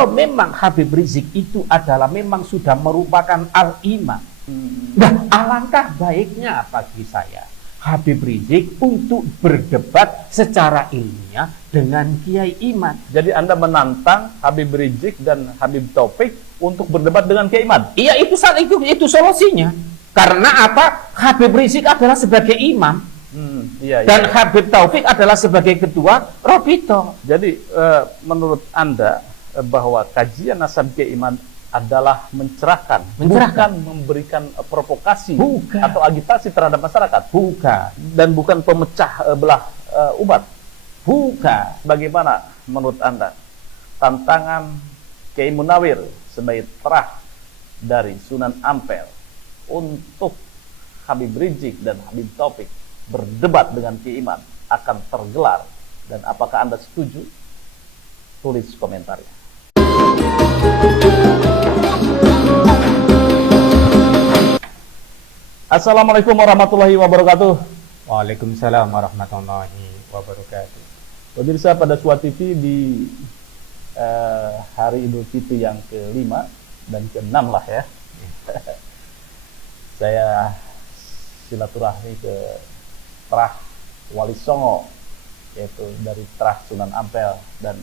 kalau memang Habib Rizik itu adalah memang sudah merupakan al-imam, nah alangkah baiknya bagi saya Habib Rizik untuk berdebat secara ilmiah dengan Kiai Iman. Jadi Anda menantang Habib Rizik dan Habib Taufik untuk berdebat dengan Kiai Iman? Iya, itu solusinya. Karena apa? Habib Rizik adalah sebagai imam, dan Habib Taufik adalah sebagai ketua Robito. Jadi menurut Anda bahwa kajian nasab Kiai Iman adalah mencerahkan, bukan memberikan provokasi atau agitasi terhadap masyarakat, dan bukan pemecah belah umat, Bagaimana menurut Anda tantangan Kiai Munawir sebagai terah dari Sunan Ampel untuk Habib Rizik dan Habib Taufik berdebat dengan Kiai Iman akan tergelar, dan apakah Anda setuju? Tulis komentarnya. Assalamualaikum warahmatullahi wabarakatuh. Waalaikumsalam warahmatullahi wabarakatuh. Pemirsa Pada Suara TV di hari Idul Fitri yang ke-5 dan ke-6 lah ya. Saya silaturahmi ke Terah Wali Songo, yaitu dari Terah Sunan Ampel dan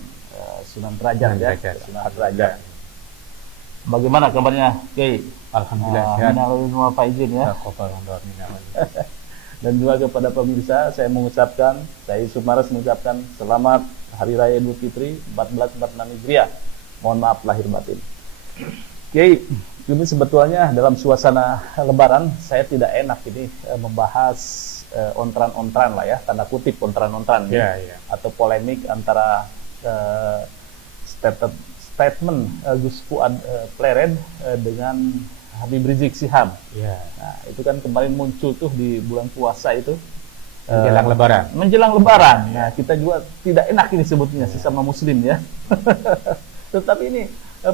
Sunan Derajat ya. Sunan Derajat. Bagaimana kabarnya, Kiai? Alhamdulillah sehat. Dan juga kepada pemirsa, saya Sumaras mengucapkan selamat Hari Raya Idul Fitri 1446 Hijriah. Mohon maaf lahir batin. Kiai, ini sebetulnya dalam suasana Lebaran saya tidak enak ini membahas ontran-ontran lah ya, tanda kutip ontran-ontran atau polemik antara statement Gus Fuad Plered dengan Habib Rizik Sihab. Nah, itu kan kemarin muncul tuh di bulan puasa itu menjelang Lebaran. Nah, kita juga tidak enak ini sebetulnya sesama Muslim ya. Tetapi ini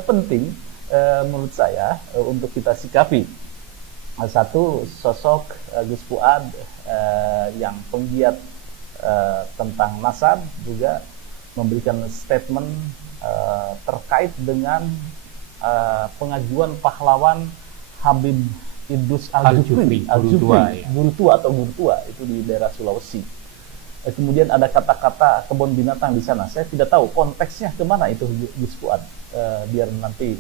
penting menurut saya untuk kita sikapi. Satu, sosok Gus Fuad yang penggiat tentang nasab juga memberikan statement terkait dengan pengajuan pahlawan Habib Idrus Al-Jufri, guru tua itu di daerah Sulawesi. Kemudian ada kata-kata kebun binatang di sana. Saya tidak tahu konteksnya kemana itu Gus Fuad. Biar nanti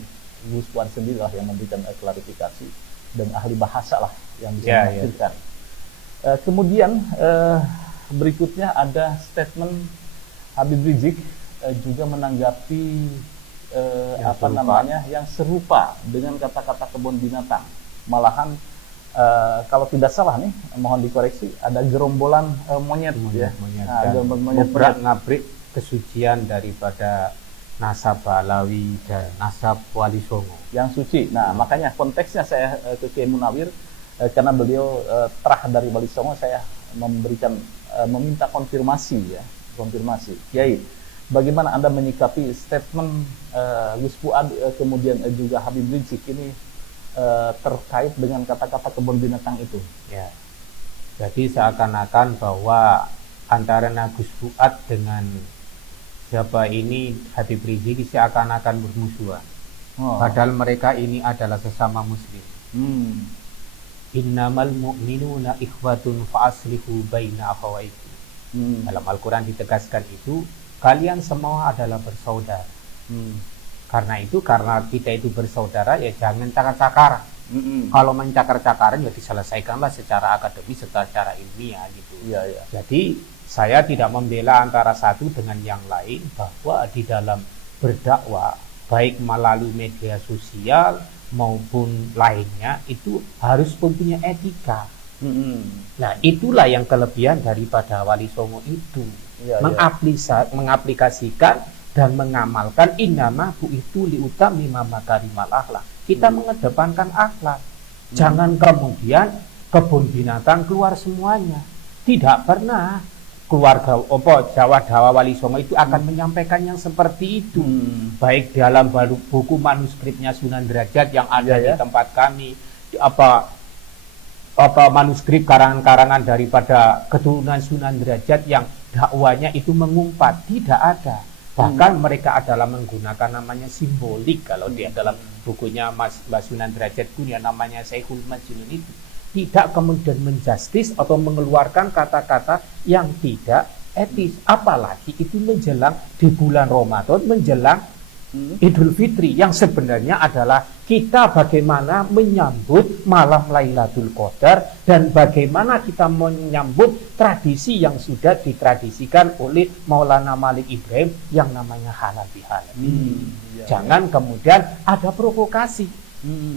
Gus Fuad sendirilah yang memberikan klarifikasi, dan ahli bahasa lah yang bisa menafsirkan. Kemudian berikutnya ada statement Habib Rizik juga menanggapi yang serupa dengan kata-kata kebun binatang. Malahan kalau tidak salah nih, mohon dikoreksi, ada gerombolan monyet. Ngabrik kesucian daripada nasab Balawi dan nasab Wali Songo yang suci. Nah, makanya konteksnya saya ke Kiai Munawir, karena beliau terah dari Wali Songo, saya meminta konfirmasi. Kiai, bagaimana Anda menyikapi statement Gus Fuad kemudian juga Habib Rizik ini terkait dengan kata-kata kebun binatang itu? Ya. Jadi seakan-akan bahwa antara Gus Fuad dengan siapa ini Habib Rizik seakan-akan bermusuhan. Padahal mereka ini adalah sesama Muslim. Innamal mu'minuna ikhwatun fa'aslihu baina akhawaikum. Dalam Al-Quran ditegaskan itu, kalian semua adalah bersaudara. Karena kita itu bersaudara, ya jangan cakar-cakaran. Kalau mencakar-cakaran ya diselesaikanlah secara akademis, secara ilmiah gitu. Jadi saya tidak membela antara satu dengan yang lain, bahwa di dalam berdakwah baik melalui media sosial maupun lainnya itu harus punya etika. Nah, itulah yang kelebihan daripada Wali Songo itu, mengaplikasikan dan mengamalkan innama bu'itsu liutammima makarimal akhlak. Kita mengedepankan akhlak. Jangan kemudian kebun binatang keluar semuanya. Tidak pernah keluarga Jawa Wali Songo itu akan menyampaikan yang seperti itu. Baik dalam buku manuskripnya Sunan Derajat yang ada di tempat kami, manuskrip karangan-karangan daripada keturunan Sunan Derajat yang dakwanya itu mengumpat, tidak ada. Bahkan mereka adalah menggunakan namanya simbolik. Kalau dia dalam bukunya Mbak Sunan Derajat Kunia namanya Syekhul Majnun itu tidak kemudian menjustis atau mengeluarkan kata-kata yang tidak etis. Apalagi itu menjelang di bulan Ramadan, menjelang Idul Fitri, yang sebenarnya adalah kita bagaimana menyambut malam Lailatul Qadar dan bagaimana kita menyambut tradisi yang sudah ditradisikan oleh Maulana Malik Ibrahim yang namanya halal bihalal. Jangan kemudian ada provokasi.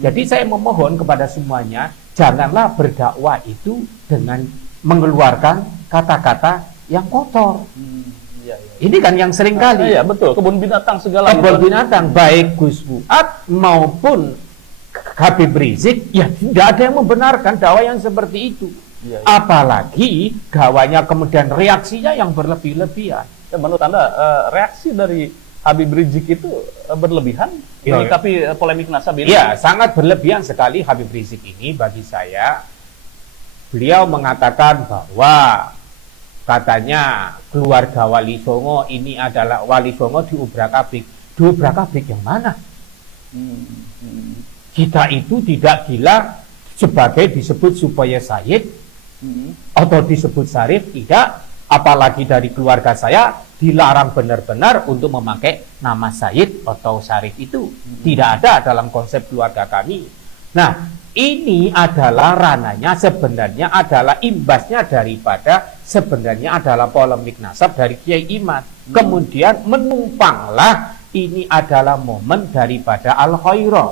Jadi saya memohon kepada semuanya, janganlah berdakwah itu dengan mengeluarkan kata-kata yang kotor. Ini kan yang sering kali. Ya, betul. Kebun binatang segala. Kebun binatang, baik Gus Fuad maupun Habib Rizik, ya tidak ada yang membenarkan dakwah yang seperti itu. Apalagi dakwanya kemudian reaksinya yang berlebih-lebihan. Ya, menurut Anda reaksi dari Habib Rizik itu berlebihan menyikapi polemik nasab ini? Ya, sangat berlebihan sekali Habib Rizik ini bagi saya. Beliau mengatakan bahwa katanya keluarga Wali Songo ini adalah Wali Songo diubrak-abrik. Diubrak-abrik yang mana? Kita itu tidak gila sebagai disebut supaya Sayyid atau disebut Syarif, tidak. Apalagi dari keluarga saya dilarang benar-benar untuk memakai nama Sayyid atau Syarif itu. Tidak ada dalam konsep keluarga kami. Nah, ini adalah rananya sebenarnya adalah imbasnya daripada sebenarnya adalah polemik nasab dari Kiai Imad. Kemudian menumpanglah ini adalah momen daripada Al-Khairat.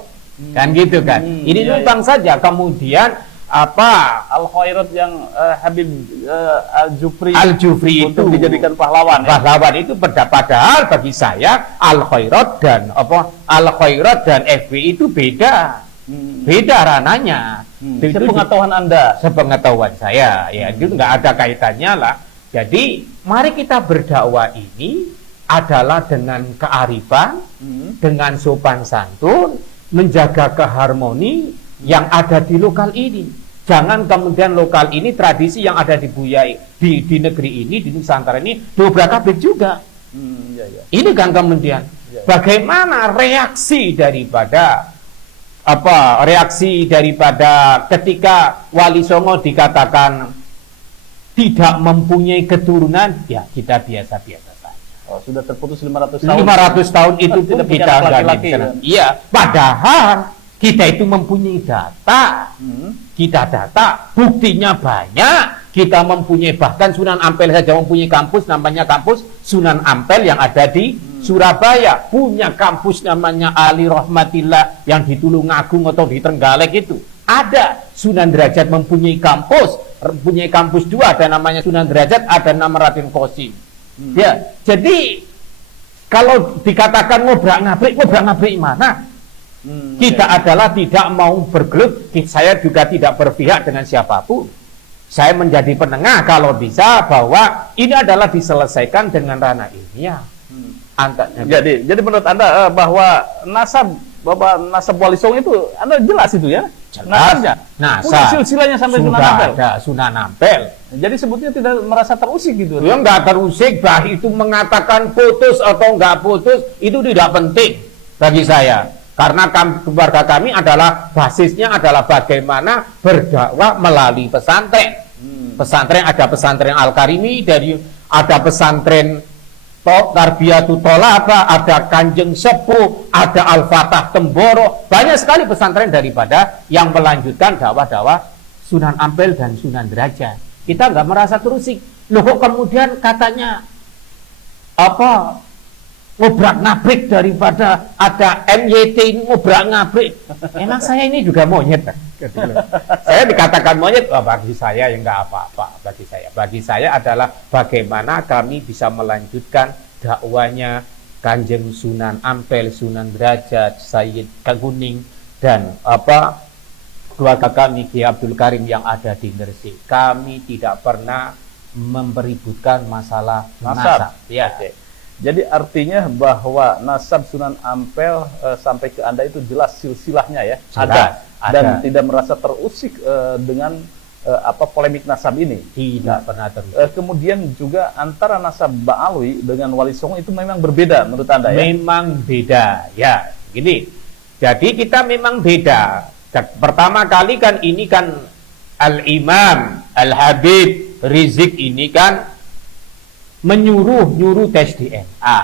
Kan gitu kan. Ini numpang saja. Kemudian apa Al-Khairat yang Habib Al-Jufri itu dijadikan pahlawan. Pahlawan itu padahal bagi saya Al-Khairat dan Al-Khairat dan FPI itu beda. Beda rananya. Sepengetahuan Anda, sepengetahuan saya, ya itu nggak ada kaitannya lah. Jadi mari kita berdakwah ini adalah dengan kearifan, dengan sopan santun, menjaga keharmoni yang ada di lokal ini. Jangan kemudian lokal ini tradisi yang ada di di negeri ini, di Nusantara ini dobrak-abrik juga. Ini kan kemudian bagaimana reaksi daripada ketika Wali Songo dikatakan tidak mempunyai keturunan, ya kita biasa-biasa saja. Oh, sudah terputus 500 tahun. 500 tahun itu pun kita laki-laki. Iya, padahal kita itu mempunyai data. Kita data, buktinya banyak. Kita mempunyai, bahkan Sunan Ampel saja mempunyai kampus namanya kampus Sunan Ampel yang ada di Surabaya, punya kampus namanya Ali Rahmatillah yang di Tulungagung atau di Trenggalek itu. Ada. Sunan Derajat mempunyai kampus 2, ada namanya Sunan Derajat, ada nama Raden Qasim. Ya, jadi kalau dikatakan ngobrak-ngabrik mana? Kita adalah tidak mau bergelut, saya juga tidak berpihak dengan siapapun. Saya menjadi penengah kalau bisa bahwa ini adalah diselesaikan dengan ranah ilmiah. Jadi menurut Anda bahwa nasab Wali Songo itu Anda jelas itu ya? Jelas. Punya silsilahnya sampai Sunan Ampel. Ada Sunan Ampel. Jadi sebutnya tidak merasa terusik gitu. Ya enggak terusik, bah itu mengatakan putus atau enggak putus itu tidak penting bagi saya. Karena keluarga kami adalah basisnya adalah bagaimana berdakwah melalui pesantren. Pesantren ada pesantren Al-Karimi, ada pesantren Tarbiyatu Tolaba, ada Kanjeng Sepuh, ada Al-Fatah Temboro, banyak sekali pesantren daripada yang melanjutkan dakwah-dakwah Sunan Ampel dan Sunan Derajat. Kita nggak merasa terusik. Loh kok kemudian katanya ngobrak-ngabrik daripada ada MYT ini ngobrak-ngabrik. Emang saya ini juga monyet. Saya dikatakan monyet, bagi saya ya enggak apa-apa. Bagi saya adalah bagaimana kami bisa melanjutkan dakwanya Kanjeng Sunan Ampel, Sunan Derajat, Sayyid Kaguning dan keluarga kami Kiai Abdul Karim yang ada di Gresik. Kami tidak pernah mempeributkan masalah nasab. Ya. Okay. Jadi artinya bahwa nasab Sunan Ampel sampai ke Anda itu jelas silsilahnya ya, ada. Dan tidak merasa terusik dengan polemik nasab ini. Tidak pernah terjadi. Kemudian juga antara nasab Ba'alawi dengan Wali Songo itu memang berbeda menurut Anda ya? Memang beda, ya. Gini, jadi kita memang beda. Pertama kali kan ini kan Al-Imam Al-Habib Rizik ini kan nyuruh tes DNA.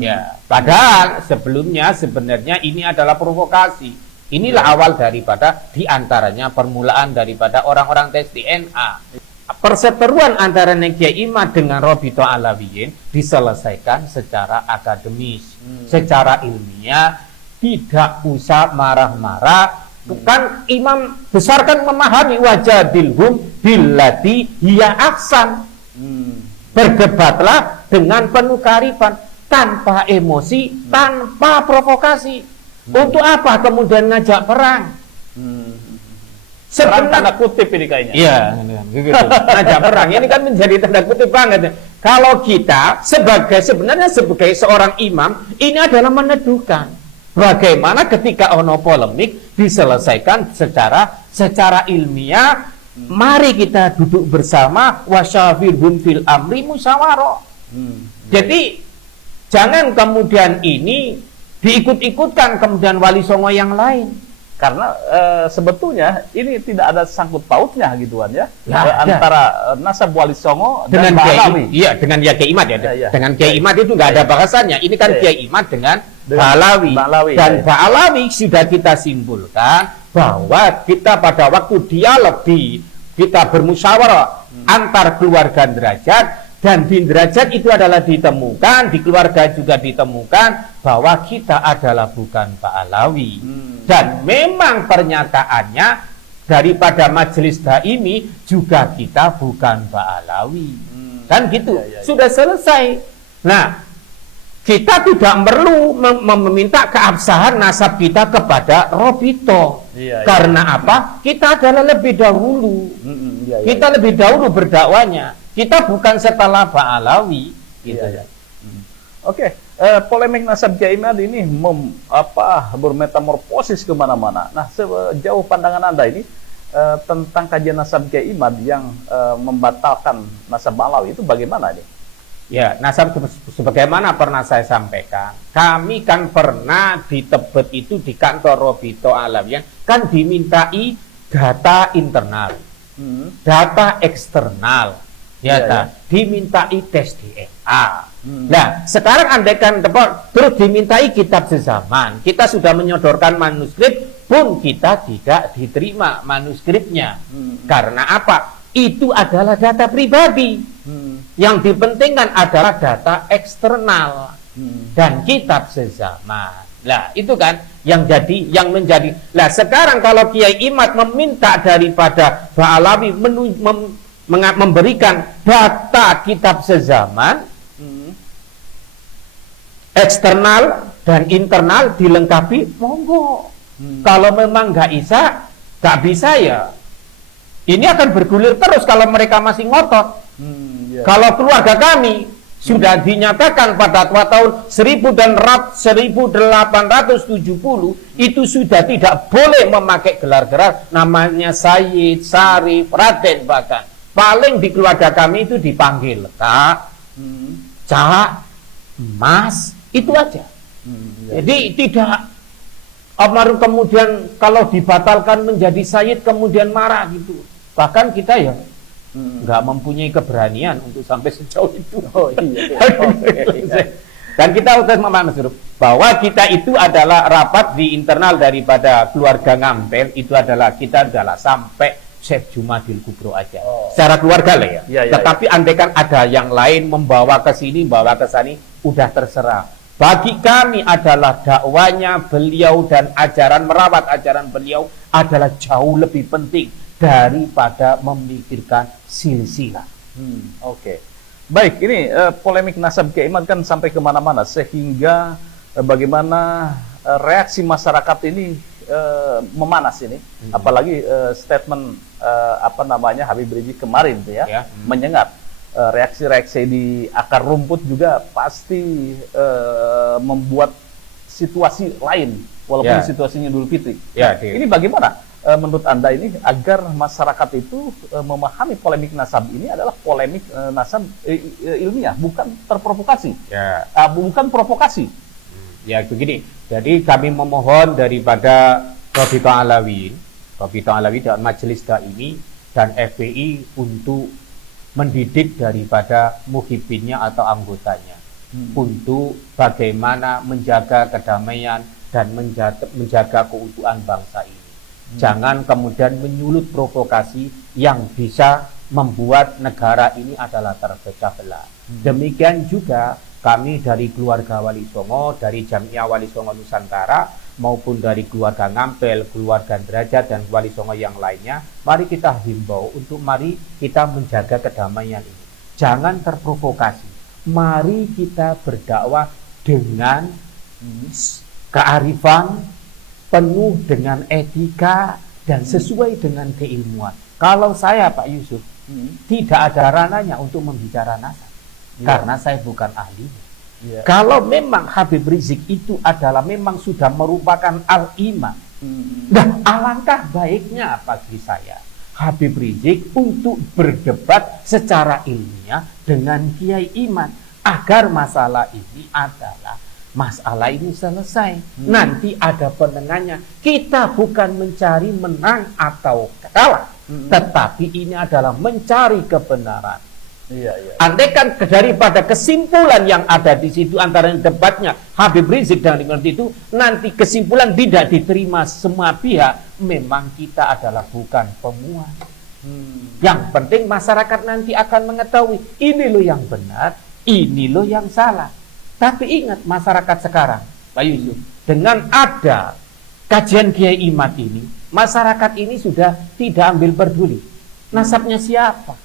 Ya, padahal sebelumnya sebenarnya ini adalah provokasi. Inilah awal daripada diantaranya permulaan daripada orang-orang tes DNA. Perseteruan antara Kiai Imad dengan Robito Alawiyin diselesaikan secara akademis, secara ilmiah, tidak usah marah-marah. Kan imam besar kan memahami wajadilhum billati hiya ahsan. Berdebatlah dengan penuh kearifan, tanpa emosi, tanpa provokasi. Untuk apa kemudian ngajak perang? Perang tanda kutip ini kayaknya. Iya, ngajak perang ini kan menjadi tanda kutip banget. Kalau kita sebenarnya sebagai seorang imam, ini adalah meneduhkan bagaimana ketika ono polemik diselesaikan secara ilmiah. Mari kita duduk bersama, wasyawirhum fil amri musyawarah. Jadi jangan kemudian ini diikut-ikutkan kemudian Wali Songo yang lain, karena sebetulnya ini tidak ada sangkut pautnya gituan ya, antara nasab Wali Songo dengan Ba'alawi. Iya, dengan Kiai Imad ya. Dengan Kiai Imad itu nggak ada bahasannya. Ini kan Kiai Imad dengan Ba'alawi. Dan Ba'alawi sudah kita simpulkan bahwa kita pada waktu dialog kita bermusyawarah antar keluarga derajat. Dan di derajat itu adalah ditemukan, di keluarga juga ditemukan bahwa kita adalah bukan Ba'alawi. Dan memang pernyataannya daripada majelis daimi juga kita bukan Ba'alawi. Kan gitu, sudah selesai. Nah, kita tidak perlu meminta keabsahan nasab kita kepada Robito. Karena apa? Kita adalah lebih dahulu. Kita lebih dahulu berdakwanya. Kita bukan setelah Ba'alawi, gitu. Oke, polemik nasab Kiai Imad ini bermetamorfosis kemana-mana. Nah, sejauh pandangan Anda ini tentang kajian nasab Kiai Imad yang membatalkan nasab Ba'alawi itu bagaimana nih? Ya, nasab sebagaimana pernah saya sampaikan, kami kan pernah di Tebet itu di kantor Robito Alawiyin kan dimintai data internal, data eksternal. Dimintai tes DNA. Nah, sekarang andaikan terus dimintai kitab sezaman, kita sudah menyodorkan manuskrip pun kita tidak diterima manuskripnya. Karena apa? Itu adalah data pribadi. Yang dipentingkan adalah data eksternal dan kitab sezaman. Nah, itu kan yang menjadi. Nah, sekarang kalau Kiai Imad meminta daripada Ba'alawi memberikan data kitab sezaman, eksternal dan internal dilengkapi, monggo. Kalau memang nggak bisa ya, ini akan bergulir terus kalau mereka masih ngotot. Kalau keluarga kami sudah dinyatakan pada tahun 1870 itu sudah tidak boleh memakai gelar-gelar namanya Sayyid, Sarif, Raden bahkan. Paling di keluarga kami itu dipanggil Kak, Cak, Mas, itu aja. Jadi tidak almarhum kemudian kalau dibatalkan menjadi Sayyid kemudian marah gitu. Bahkan kita ya nggak mempunyai keberanian untuk sampai sejauh itu. Dan kita harus memahami bahwa kita itu adalah rapat di internal daripada keluarga Ngampel, itu adalah kita adalah sampai Syekh Jumadil Kubro aja. Secara keluarga lah ya. Tetapi andaikan ada yang lain membawa ke sini, bawa ke sini, udah terserah. Bagi kami adalah dakwanya beliau dan ajaran, merawat ajaran beliau adalah jauh lebih penting daripada memikirkan silsilah. Oke. Baik, ini polemik nasab Kiai Imad kan sampai kemana-mana sehingga bagaimana reaksi masyarakat ini memanas ini, apalagi statement Habib Rizik kemarin tuh ya. Menyengat. Reaksi-reaksi di akar rumput juga pasti membuat situasi lain walaupun situasinya Idul Fitri. Ini bagaimana menurut Anda ini agar masyarakat itu memahami polemik nasab ini adalah polemik nasab ilmiah, bukan terprovokasi, bukan provokasi. Ya begini, jadi kami memohon daripada Rabithah Alawi dan Majelis Daimi dan FPI untuk mendidik daripada muhibinnya atau anggotanya untuk bagaimana menjaga kedamaian dan menjaga keutuhan bangsa ini. Jangan kemudian menyulut provokasi yang bisa membuat negara ini adalah terpecah belah. Demikian juga kami dari keluarga Wali Songo, dari Jamiah Wali Songo Nusantara, maupun dari keluarga Ngampel, keluarga Derajat, dan Wali Songo yang lainnya, mari kita himbau untuk mari kita menjaga kedamaian ini. Jangan terprovokasi. Mari kita berdakwah dengan kearifan, penuh dengan etika, dan sesuai dengan keilmuan. Kalau saya, Pak Yusuf, tidak ada ranahnya untuk membicara nasab, karena saya bukan ahlinya. Kalau memang Habib Rizik itu adalah memang sudah merupakan al-imam, nah alangkah baiknya bagi saya Habib Rizik untuk berdebat secara ilmiah dengan Kiai Iman agar masalah ini selesai. Nanti ada penengahnya. Kita bukan mencari menang atau kalah, tetapi ini adalah mencari kebenaran. Andaikan daripada kesimpulan yang ada di situ antara debatnya Habib Rizik dan itu, nanti kesimpulan tidak diterima semua pihak, memang kita adalah bukan pemuas. Yang penting masyarakat nanti akan mengetahui ini loh yang benar, ini loh yang salah. Tapi ingat masyarakat sekarang, Pak Yusuf, dengan ada kajian Kiai Imad ini, masyarakat ini sudah tidak ambil peduli. Nasabnya siapa?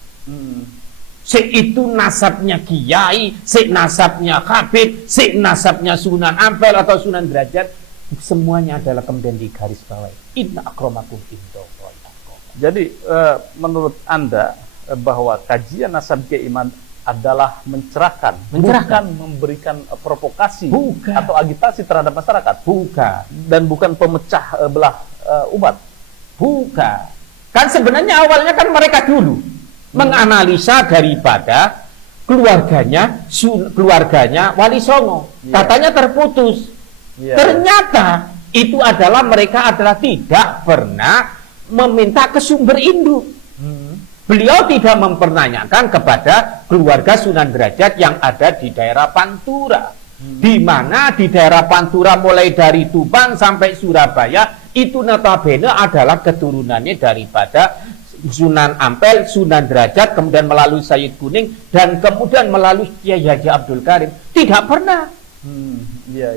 Si itu nasabnya Kiai, si nasabnya Habib, si nasabnya Sunan Ampel atau Sunan Derajat, semuanya adalah kemudian di garis bawah. Inna akramakum indallahi atqakum. Jadi menurut Anda bahwa kajian nasab Kiai Imad adalah mencerahkan, bukan memberikan provokasi atau agitasi terhadap masyarakat, dan bukan pemecah belah umat, Kan sebenarnya awalnya kan mereka dulu menganalisa daripada keluarganya Wali Songo, katanya terputus. Ternyata itu adalah mereka adalah tidak pernah meminta ke sumber induk. Beliau tidak mempertanyakan kepada keluarga Sunan Derajat yang ada di daerah Pantura, di mana di daerah Pantura mulai dari Tuban sampai Surabaya itu notabene adalah keturunannya daripada Sunan Ampel, Sunan Derajat, kemudian melalui Sayyid Kuning, dan kemudian melalui Kiai Haji Abdul Karim. Tidak pernah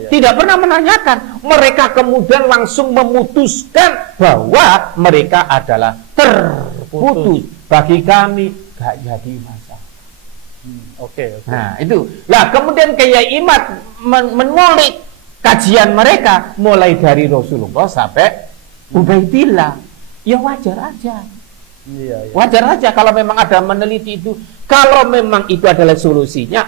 tidak pernah menanyakan. Mereka kemudian langsung memutuskan bahwa mereka adalah terputus. Bagi kami gak jadi masalah. Nah itu. Lah kemudian Kiai Imad menulis kajian mereka mulai dari Rasulullah sampai Ubaidillah. Ya wajar aja. Wajar aja kalau memang ada meneliti itu. Kalau memang itu adalah solusinya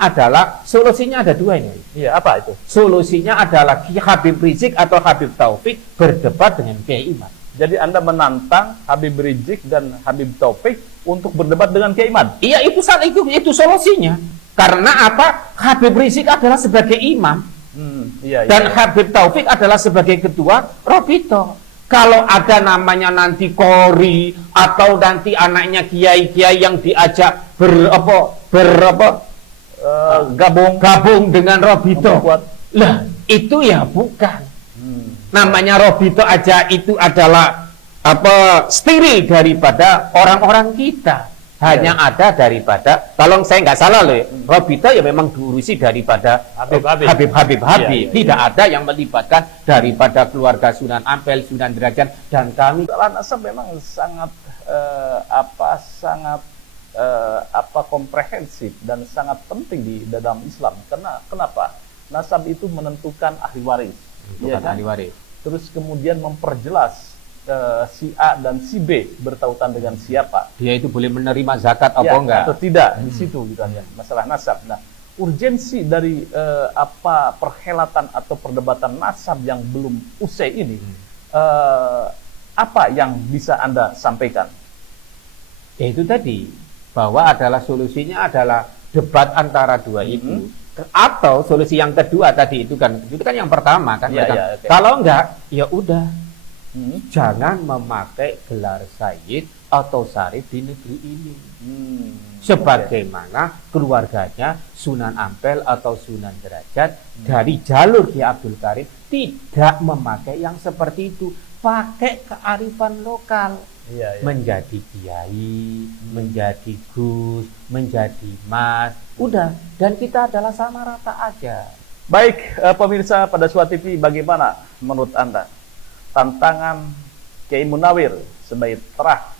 ada dua ini. Apa itu? Solusinya adalah Habib Rizik atau Habib Taufik berdebat dengan Kiai Imad. Jadi Anda menantang Habib Rizik dan Habib Taufik untuk berdebat dengan Kiai Imad? Iya, itu solusinya. Karena apa? Habib Rizik adalah sebagai imam, dan Habib Taufik adalah sebagai ketua Rabithah. Kalau ada namanya nanti Kori atau nanti anaknya kiai-kiai yang diajak gabung dengan Rabithah, lah itu ya bukan. Namanya Rabithah aja itu adalah steril daripada orang-orang kita. Hanya ada daripada, kalau saya nggak salah loh, Rabithah ya memang diurusi daripada Habib. Tidak ada yang melibatkan daripada keluarga Sunan Ampel, Sunan Derajat, dan kami. Nasab memang sangat komprehensif dan sangat penting di dalam Islam. Kenapa? Nasab itu menentukan ahli waris. Ahli waris. Terus kemudian memperjelas si A dan si B bertautan dengan siapa. Dia itu boleh menerima zakat apa enggak? Atau tidak, di situ gitu ya, masalah nasab. Nah, urgensi dari perhelatan atau perdebatan nasab yang belum usai ini apa yang bisa Anda sampaikan? Ya itu tadi, bahwa solusinya adalah debat antara dua itu. Atau solusi yang kedua tadi itu kan yang pertama kan. Okay. Kalau enggak, ya udah, jangan memakai gelar Sayyid atau Syarif di negeri ini. Sebagaimana keluarganya Sunan Ampel atau Sunan Derajat dari jalur Ki Abdul Karim tidak memakai yang seperti itu, pakai kearifan lokal. Menjadi kiai, menjadi gus, menjadi mas, udah, dan kita adalah sama rata aja. Baik, pemirsa pada Suara TV, bagaimana menurut Anda tantangan Kiai Munawir sebagai terah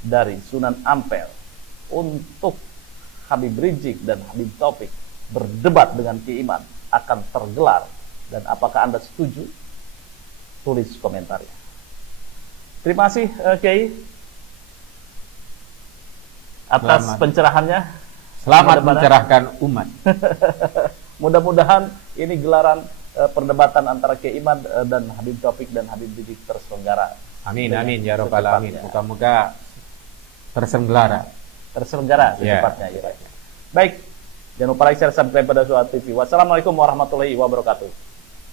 dari Sunan Ampel untuk Habib Rizik dan Habib Taufik berdebat dengan Kiai Iman akan tergelar, dan apakah Anda setuju? Tulis komentarnya. Terima kasih Kiai atas pencerahannya. Selamat mencerahkan umat. Mudah-mudahan ini gelaran perdebatan antara Kiai Iman dan Habib Taufik dan Habib Rizik terselenggara. Amin, amin ya rabbal alamin. Moga-moga terselenggara secepatnya. Ya. Baik, jangan lupa like, share, subscribe pada Suara TV. Wassalamualaikum warahmatullahi wabarakatuh.